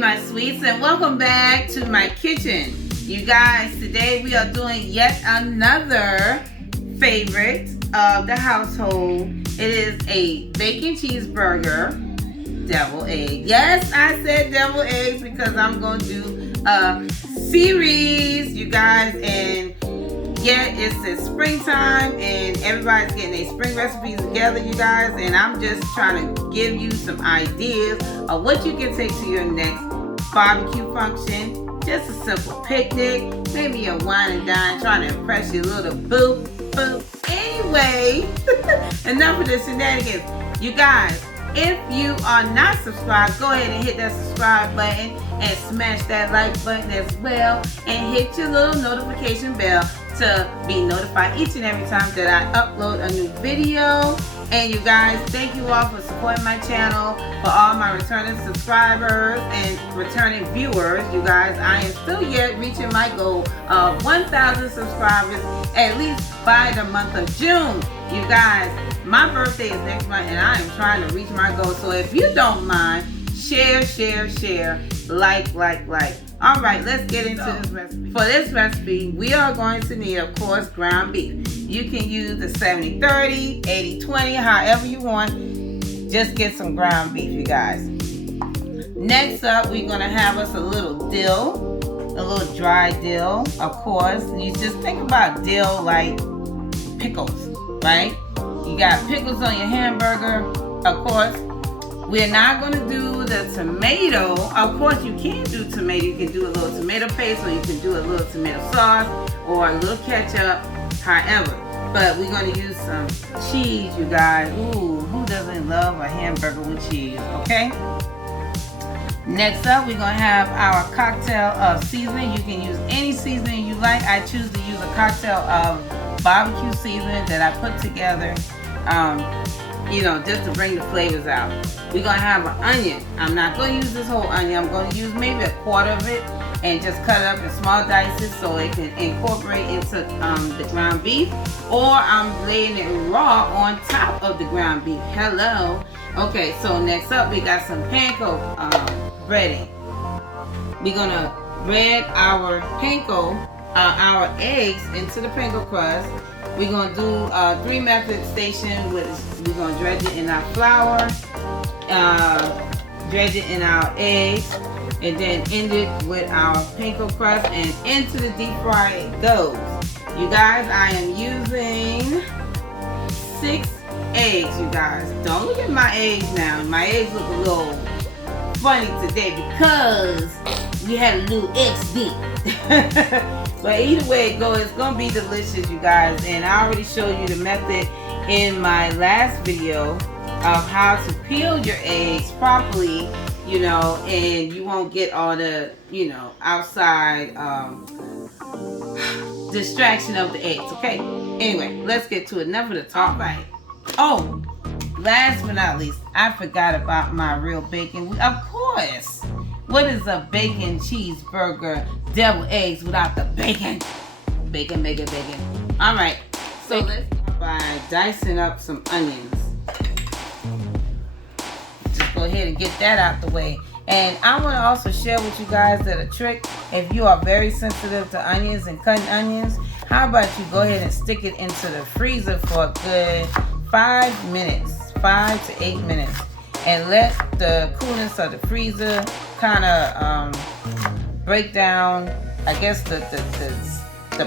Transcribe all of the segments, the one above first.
my sweets, and welcome back to my kitchen. You guys, today we are doing yet another favorite of the household. It is a bacon cheeseburger deviled egg. Yes, I said deviled eggs because I'm going to do a series, you guys, and yeah, it's the springtime and everybody's getting their spring recipes together, you guys, and I'm just trying to give you some ideas of what you can take to your next barbecue function. Just a simple picnic, maybe a wine and dine, trying to impress your little boo. Anyway, enough of the shenanigans. You guys, if you are not subscribed, go ahead and hit that subscribe button and smash that like button as well, and hit your little notification bell to be notified each and every time that I upload a new video. And you guys, thank you all for supporting my channel, for all my returning subscribers and returning viewers. You guys, I am still yet reaching my goal of 1,000 subscribers at least by the month of June. You guys, my birthday is next month and I am trying to reach my goal. So if you don't mind, share, like. All right, let's get into this recipe. For this recipe, we are going to need, of course, ground beef. You can use the 70-30, 80-20, however you want. Just get some ground beef, you guys. Next up, we're going to have us a little dill, a little dry dill, of course. You just think about dill like pickles, right? You got pickles on your hamburger, of course. We're not going to do the tomato. Of course, you can do tomato. You can do a little tomato paste, or you can do a little tomato sauce, or a little ketchup, however. But we're going to use some cheese, you guys. Ooh, who doesn't love a hamburger with cheese, okay? Next up, we're going to have our cocktail of seasoning. You can use any seasoning you like. I choose to use a cocktail of barbecue seasoning that I put together. You know, just to bring the flavors out. We're going to have an onion. I'm not going to use this whole onion. I'm going to use maybe a quarter of it and just cut it up in small dices so it can incorporate into the ground beef. Or I'm laying it raw on top of the ground beef. Hello. Okay, so next up we got some panko breading. We're going to bread our panko, our eggs into the panko crust. We're going to do 3 method station with, we're going to dredge it in our flour, dredge it in our eggs, and then end it with our panko crust, and into the deep fry it goes. You guys, I am using 6 eggs, you guys. Don't look at my eggs now. My eggs look a little funny today because we had a little XD. But either way it goes, it's going to be delicious, you guys. And I already showed you the method in my last video of how to peel your eggs properly, you know, and you won't get all the, you know, outside distraction of the eggs, okay? Anyway, let's get to it. Enough of the talk. Right. Oh, last but not least, I forgot about my real bacon. Of course. What is a bacon cheeseburger deviled eggs without the bacon? Bacon. All right, so let's start by dicing up some onions. Just go ahead and get that out the way. And I want to also share with you guys that a trick, if you are very sensitive to onions and cutting onions, how about you go ahead and stick it into the freezer for a good 5 minutes, 5 to 8 minutes. And let the coolness of the freezer kind of break down, I guess, the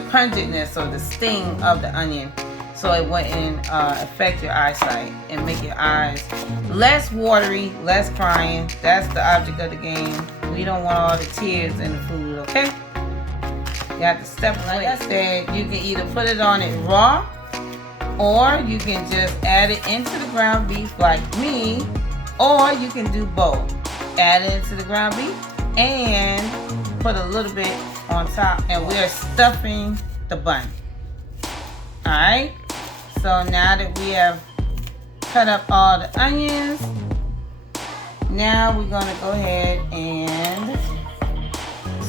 pungentness or the sting of the onion, so it wouldn't affect your eyesight and make your eyes less watery, less crying. That's the object of the game. We don't want all the tears in the food, okay? You have to step like I said. You can either put it on it raw, or you can just add it into the ground beef like me. Or you can do both. Add it into the ground beef and put a little bit on top. And we are stuffing the bun. Alright. So now that we have cut up all the onions, now we're going to go ahead and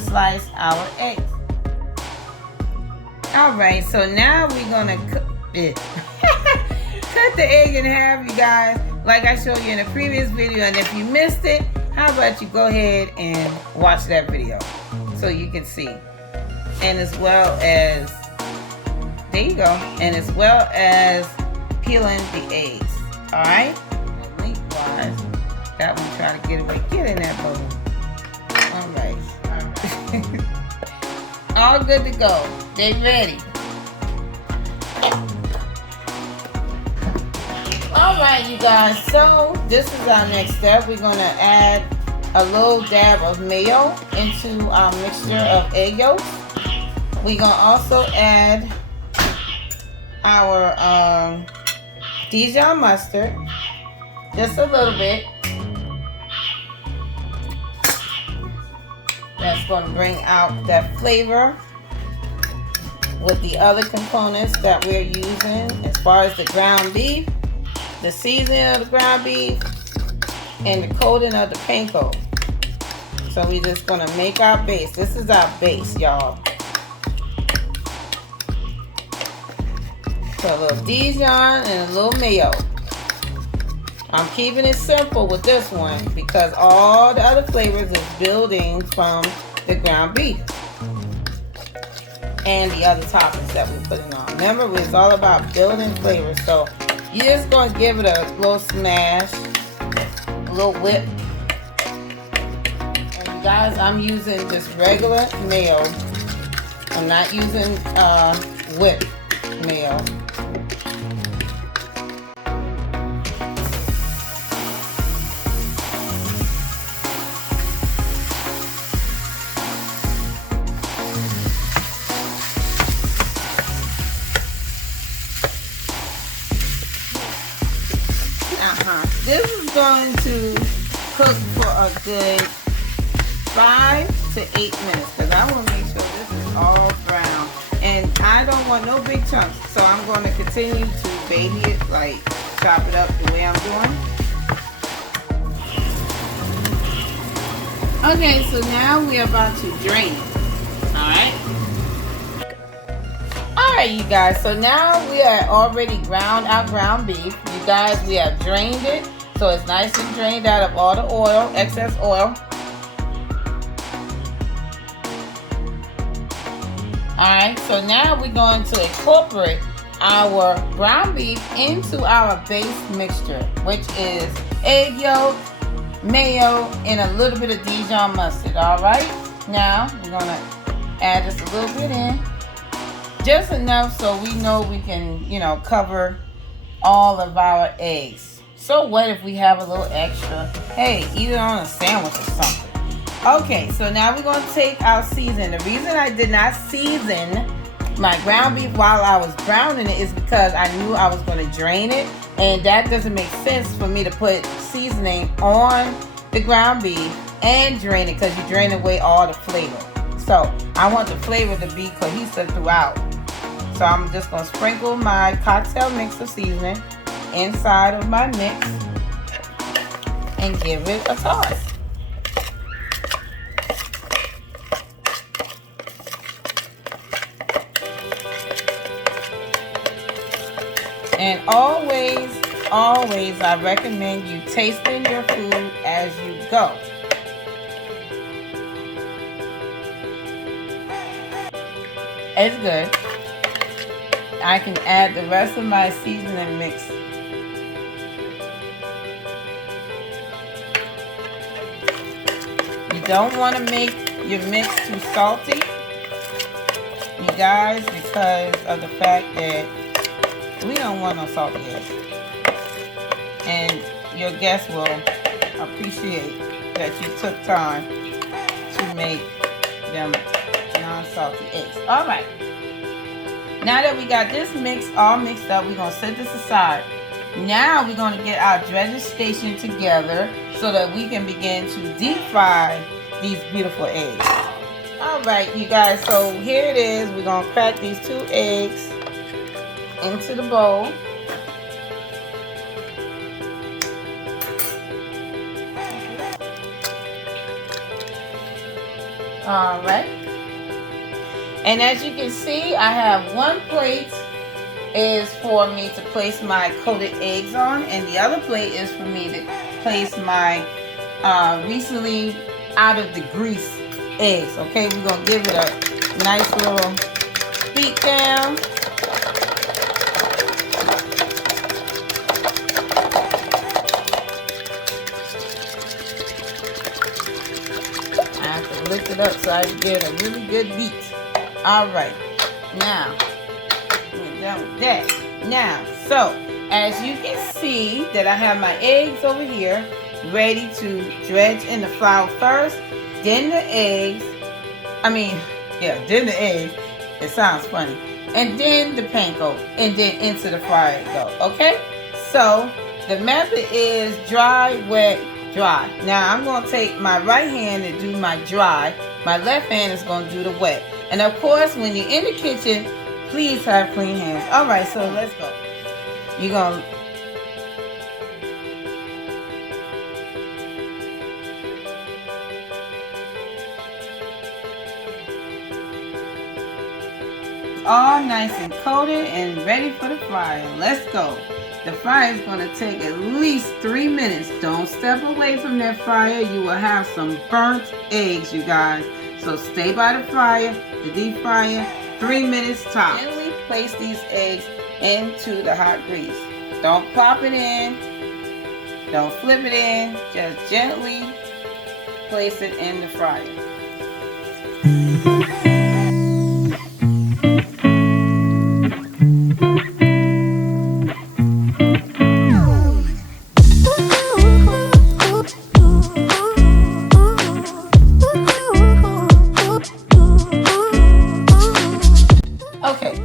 slice our eggs. Alright, so now we're going to cut the egg in half, you guys. like I showed you in a previous video. And if you missed it, how about you go ahead and watch that video so you can see. And as well as, there you go, and as well as peeling the eggs. Alright? Lengthwise. That one trying to get away. Get in there, bubble. Alright. All good to go. They ready. Alright, you guys, so this is our next step. We're going to add a little dab of mayo into our mixture of egg yolks. We're going to also add our Dijon mustard, just a little bit. That's going to bring out that flavor with the other components that we're using as far as the ground beef, the seasoning of the ground beef, and the coating of the panko. So we're just going to make our base. This is our base, y'all. So a little Dijon and a little mayo. I'm keeping it simple with this one because all the other flavors is building from the ground beef and the other toppings that we're putting on. Remember, it's all about building flavors. So you're just going to give it a little smash, a little whip. And you guys, I'm using just regular mayo. I'm not using whipped mayo. This is going to cook for a good 5 to 8 minutes because I want to make sure this is all brown. And I don't want no big chunks, so I'm going to continue to baby it, like chop it up the way I'm doing. Okay, so now we're about to drain it. Alright? Alright, you guys, so now we are already ground our ground beef. You guys, we have drained it. So it's nice and drained out of all the oil, excess oil. Alright, so now we're going to incorporate our ground beef into our base mixture, which is egg yolk, mayo, and a little bit of Dijon mustard. Alright, now we're going to add just a little bit in. Just enough so we know we can, you know, cover all of our eggs. So what if we have a little extra? Hey, eat it on a sandwich or something. Okay, so now we're going to take our seasoning. The reason I did not season my ground beef while I was browning it is because I knew I was going to drain it. And that doesn't make sense for me to put seasoning on the ground beef and drain it because you drain away all the flavor. So I want the flavor to be cohesive throughout. So I'm just going to sprinkle my cocktail mix of seasoning inside of my mix and give it a toss. And always, always, I recommend you tasting your food as you go. It's good. I can add the rest of my seasoning mix. You don't want to make your mix too salty, you guys, because of the fact that we don't want no salty eggs. And your guests will appreciate that you took time to make them non-salty eggs. All right. Now that we got this mix all mixed up, we're going to set this aside. Now we're going to get our dredger station together so that we can begin to deep fry these beautiful eggs. All right, you guys, so here it is. We're going to crack these 2 eggs into the bowl. All right. And as you can see, I have 1 plate is for me to place my coated eggs on, and the other plate is for me to place my recently out of the grease eggs. Okay, we're gonna give it a nice little beat down. I have to lift it up so I can get a really good beat. All right, now we're done with that. Now, so as you can see that I have my eggs over here ready to dredge in the flour first, then the eggs. Then the eggs. It sounds funny. And then the panko, and then into the fryer it go. Okay? So the method is dry, wet, dry. Now I'm going to take my right hand and do my dry. My left hand is going to do the wet. And of course, when you're in the kitchen, please have clean hands. All right, so let's go. You're going to all nice and coated and ready for the fryer. Let's go. The fryer is going to take at least 3 minutes. Don't step away from that fryer. You will have some burnt eggs, you guys. So stay by the fryer, the deep fryer, 3 minutes top. Gently place these eggs into the hot grease. Don't pop it in. Don't flip it in. Just gently place it in the fryer.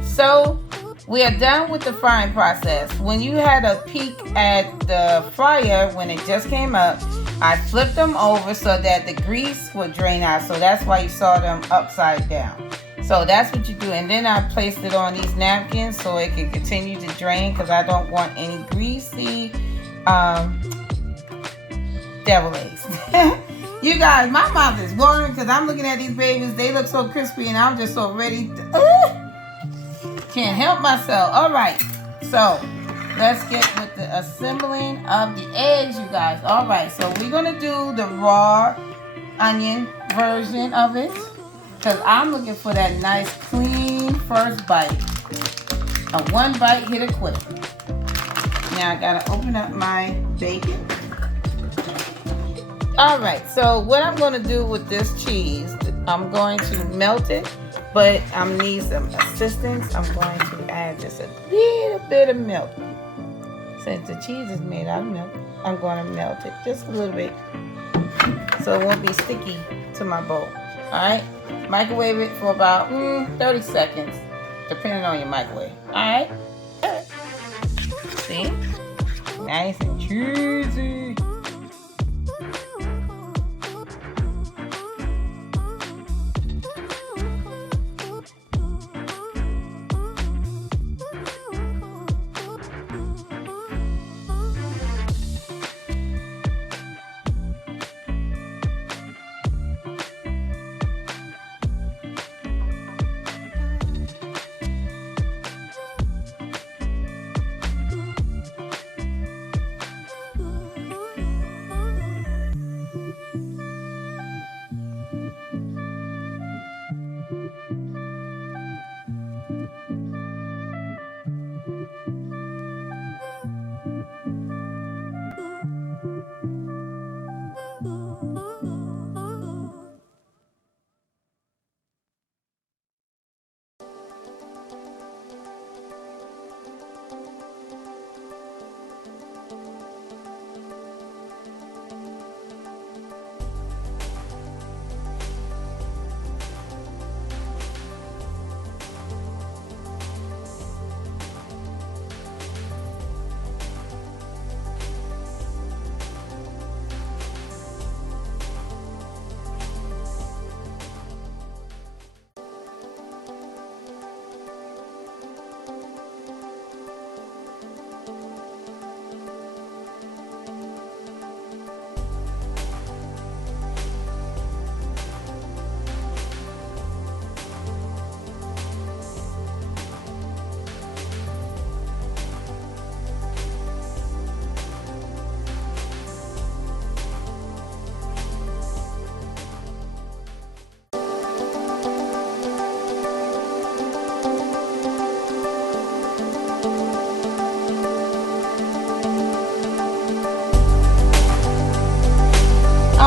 So we are done with the frying process. When you had a peek at the fryer when it just came up, I flipped them over so that the grease would drain out. So that's why you saw them upside down. So that's what you do. And then I placed it on these napkins so it can continue to drain because I don't want any greasy deviled eggs. You guys, my mouth is watering because I'm looking at these babies. They look so crispy and I'm just so ready to... Can't help myself. All right, so let's get with the assembling of the eggs, you guys. All right, so we're gonna do the raw onion version of it because I'm looking for that nice clean first bite. A one bite hit a quitter. Now I gotta open up my bacon. All right, so what I'm gonna do with this cheese, I'm going to melt it. But I need some assistance. I'm going to add just a little bit of milk. Since the cheese is made out of milk, I'm going to melt it just a little bit so it won't be sticky to my bowl. Alright? Microwave it for about 30 seconds, depending on your microwave. Alright? See? Nice and cheesy.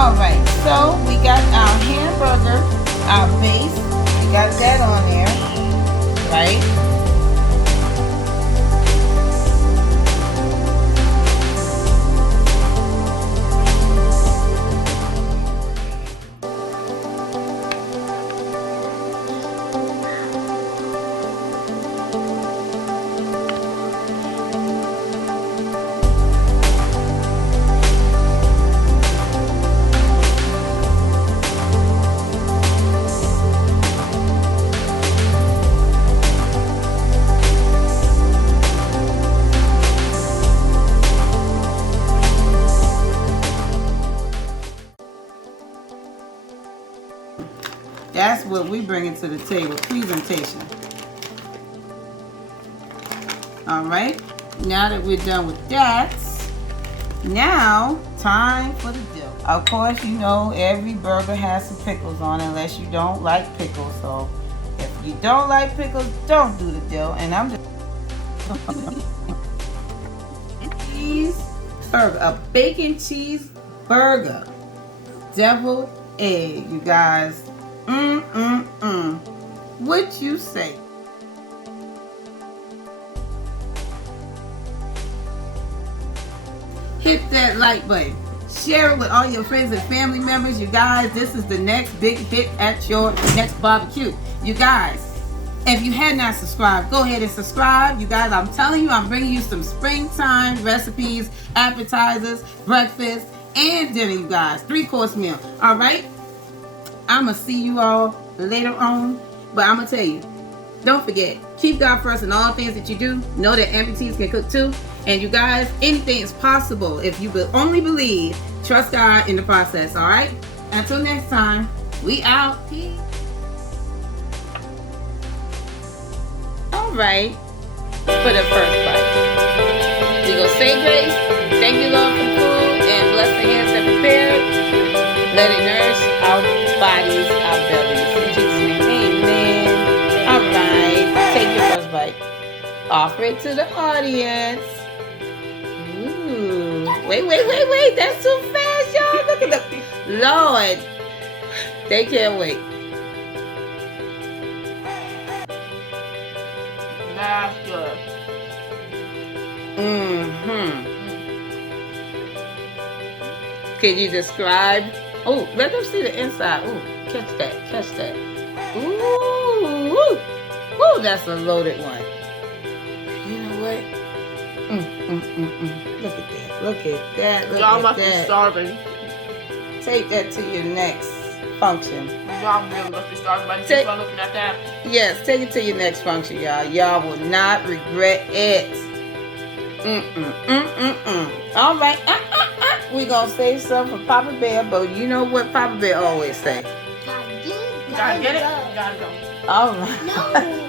Alright, so we got our hamburger, our base. We got that on there, right? That's what we bring to the table, presentation. All right, now that we're done with that, now time for the dill. Of course, you know every burger has some pickles on it, unless you don't like pickles. So if you don't like pickles, don't do the dill. And I'm just cheeseburger, a bacon cheeseburger, deviled egg, you guys. What you say? Hit that like button. Share it with all your friends and family members. You guys, this is the next big hit at your next barbecue. You guys, if you had not subscribed, go ahead and subscribe. You guys, I'm telling you, I'm bringing you some springtime recipes, appetizers, breakfast, and dinner, you guys. 3-course meal. All right? I'm going to see you all later on. But I'm going to tell you, don't forget, keep God first in all things that you do. Know that amputees can cook too. And you guys, anything is possible if you will only believe. Trust God in the process, all right? Until next time, we out. Peace. All right, for the first bite. We go say grace. Thank you, Lord, for food, and bless the hands that prepared. Let it nourish our bodies, our bellies. In Jesus' name, amen. All right, take your first bite. Offer it to the audience. Ooh. Wait. That's too fast, y'all. Look at the Lord. They can't wait. That's good. Can you describe? Oh, let them see the inside. Ooh, catch that. Ooh, that's a loaded one. You know what? Look at that. Y'all must be starving. Take that to your next function. Y'all really must be starving by just looking at that. Yes, take it to your next function, y'all. Y'all will not regret it. All right. We're going to save some for Papa Bear, but you know what Papa Bear always say? Gotta get it. Gotta go. All right. No.